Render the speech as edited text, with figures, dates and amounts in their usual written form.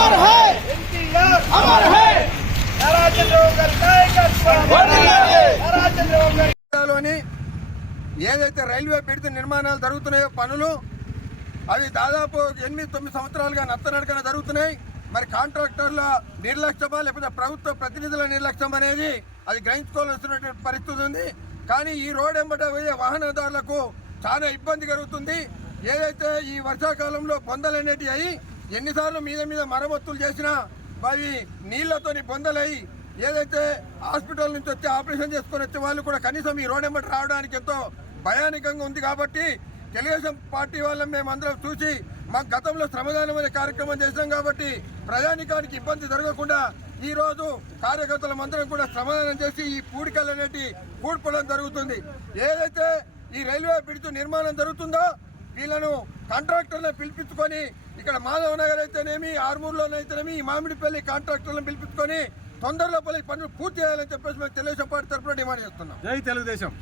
अमर है अमर है ఏదైతే రైల్వే బ్రిడ్జ్ నిర్మాణాలు జరుగుతున్నాయో పనులు అవి దాదాపు 8-9 సంవత్సరాలుగా నత్తనడకన జరుగుతున్నాయి. మరి కాంట్రాక్టర్ల నిర్లక్ష్యమా లేకపోతే ప్రభుత్వ ప్రతినిధుల నిర్లక్ష్యం అనేది అది గ్రహించుకోవాల్సినటువంటి పరిస్థితి ఉంది. కానీ ఈ రోడ్ వెంబట పోయే వాహనదారులకు చాలా ఇబ్బంది కలుగుతుంది. ఏదైతే ఈ వర్షాకాలంలో బొందలనేటి అయ్యి ఎన్నిసార్లు మీద మీద మరమ్మతులు చేసినా అవి నీళ్లతోని బొందలయ్యి ఏదైతే హాస్పిటల్ నుంచి వచ్చి ఆపరేషన్ చేసుకొని వచ్చే వాళ్ళు కూడా కనీసం ఈ రోడ్ వెంబట రావడానికి ఎంతో భయానకంగా ఉంది. కాబట్టి తెలుగుదేశం పార్టీ వాళ్ళని మేమందరం చూసి మాకు గతంలో శ్రమదానం అనే కార్యక్రమం చేసాం కాబట్టి ప్రయాణికానికి ఇబ్బంది జరగకుండా ఈ రోజు కార్యకర్తల అందరం కూడా శ్రమదానం చేసి ఈ పూడికలు అనేటి పూడ్పడం జరుగుతుంది. ఏదైతే ఈ రైల్వే బ్రిడ్జ్ నిర్మాణం జరుగుతుందో వీళ్ళను కాంట్రాక్టర్లను పిలిపించుకొని ఇక్కడ మాధవ నగర్ అయితేనేమి ఆర్మూర్లోనైతేనేమి ఈ మామిడిపల్లి కాంట్రాక్టర్లను పిలిపించుకొని తొందరలో పనులు పూర్తి చేయాలని చెప్పేసి మేము తెలుగుదేశం పార్టీ తరఫున డిమాండ్ చేస్తున్నాం. జై తెలుగుదేశం.